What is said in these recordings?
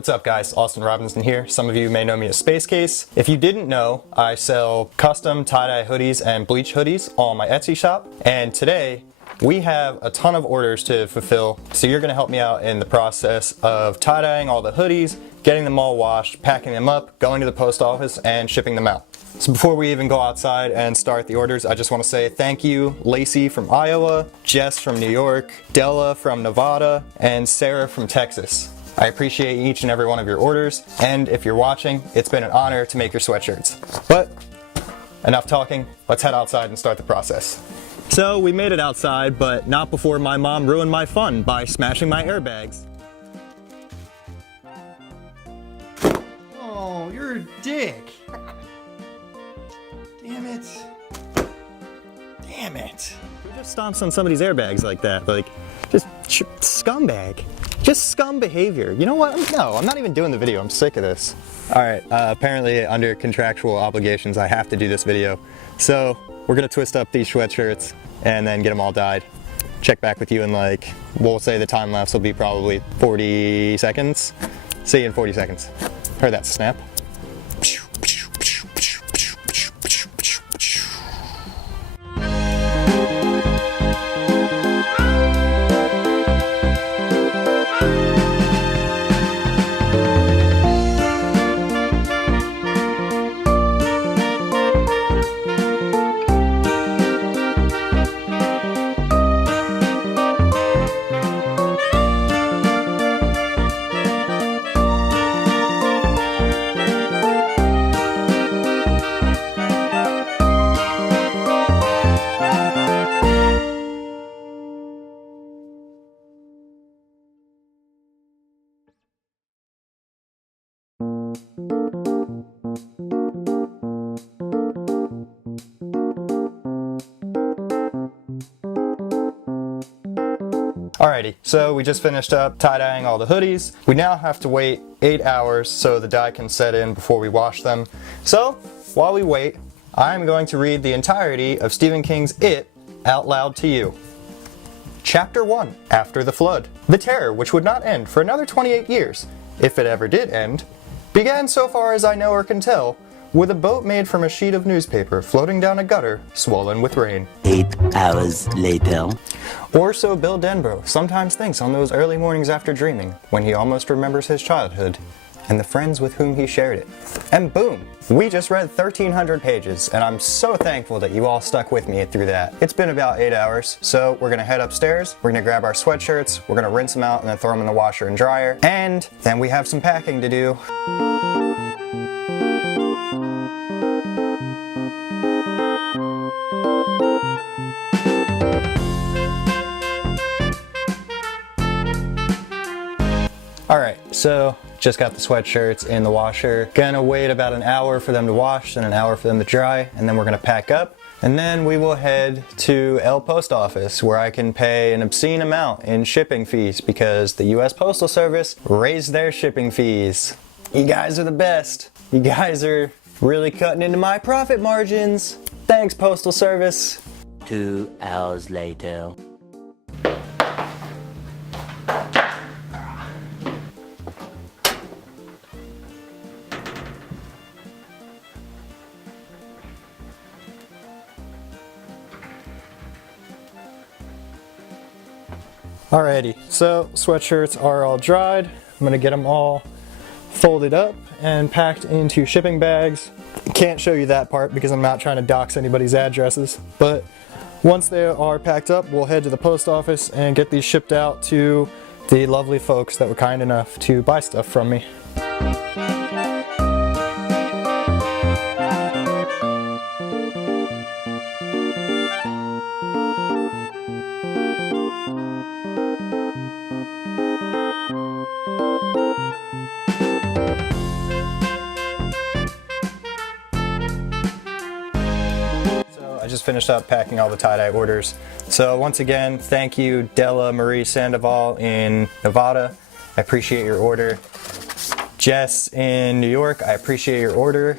what's up guys? Austin Robinson here. Some of you may know me as Space Case. If you didn't know, I sell custom tie-dye hoodies and bleach hoodies on my Etsy shop. And today, we have a ton of orders to fulfill. So you're gonna help me out in the process of tie-dyeing all the hoodies, getting them all washed, packing them up, going to the post office, and shipping them out. So before we even go outside and start the orders, I just want to say thank you, Lacey from Iowa, Jess from New York, Della from Nevada, and Sarah from Texas. I appreciate each and every one of your orders, and if you're watching, it's been an honor to make your sweatshirts. But enough talking, let's head outside and start the process. So we made it outside, but not before my mom ruined my fun by smashing my airbags. Oh, you're a dick. Damn it. Damn it. Who just stomps on somebody's airbags like that? Like, just scumbag. Just scum behavior. You know what? No, I'm not even doing the video. I'm sick of this. All right, apparently under contractual obligations, I have to do this video. So we're gonna twist up these sweatshirts and then get them all dyed. Check back with you in like, we'll say the time lapse will be probably 40 seconds. See you in 40 seconds. Heard that snap? Alrighty, so we just finished up tie-dyeing all the hoodies. We now have to wait 8 hours so the dye can set in before we wash them. So, while we wait, I'm going to read the entirety of Stephen King's It out loud to you. Chapter 1, After the Flood. The terror, which would not end for another 28 years, if it ever did end, began so far as I know or can tell, with a boat made from a sheet of newspaper floating down a gutter swollen with rain. 8 hours later. Or so Bill Denbrough sometimes thinks on those early mornings after dreaming, when he almost remembers his childhood and the friends with whom he shared it. And boom, we just read 1,300 pages, and I'm so thankful that you all stuck with me through that. It's been about 8 hours, so we're gonna head upstairs, we're gonna grab our sweatshirts, we're gonna rinse them out and then throw them in the washer and dryer, and then we have some packing to do. Alright, so just got the sweatshirts in the washer. Gonna wait about an hour for them to wash and an hour for them to dry, and then we're gonna pack up. And then we will head to El Post Office, where I can pay an obscene amount in shipping fees because the US Postal Service raised their shipping fees. You guys are the best. You guys are really cutting into my profit margins. Thanks, Postal Service. 2 hours later. Alrighty, so sweatshirts are all dried. I'm gonna get them all folded up and packed into shipping bags. Can't show you that part because I'm not trying to dox anybody's addresses, but once they are packed up, we'll head to the post office and get these shipped out to the lovely folks that were kind enough to buy stuff from me. Just finished up packing all the tie-dye orders. So once again, thank you Della Marie Sandoval in Nevada. I appreciate your order. Jess in New York, I appreciate your order.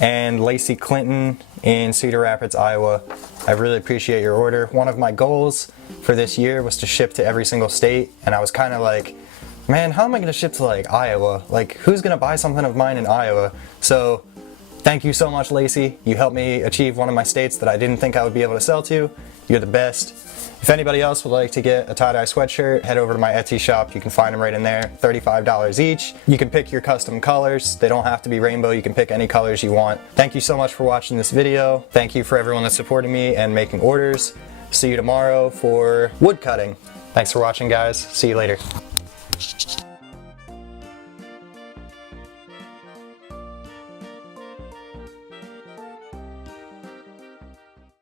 And Lacey Clinton in Cedar Rapids, Iowa. I really appreciate your order. One of my goals for this year was to ship to every single state, and I was kind of like man, how am I gonna ship to like Iowa? Like, who's gonna buy something of mine in Iowa? So thank you so much, Lacey. You helped me achieve one of my states that I didn't think I would be able to sell to. You're the best. If anybody else would like to get a tie-dye sweatshirt, head over to my Etsy shop. You can find them right in there, $35 each. You can pick your custom colors. They don't have to be rainbow. You can pick any colors you want. Thank you so much for watching this video. Thank you for everyone that's supporting me and making orders. See you tomorrow for wood cutting. Thanks for watching, guys. See you later.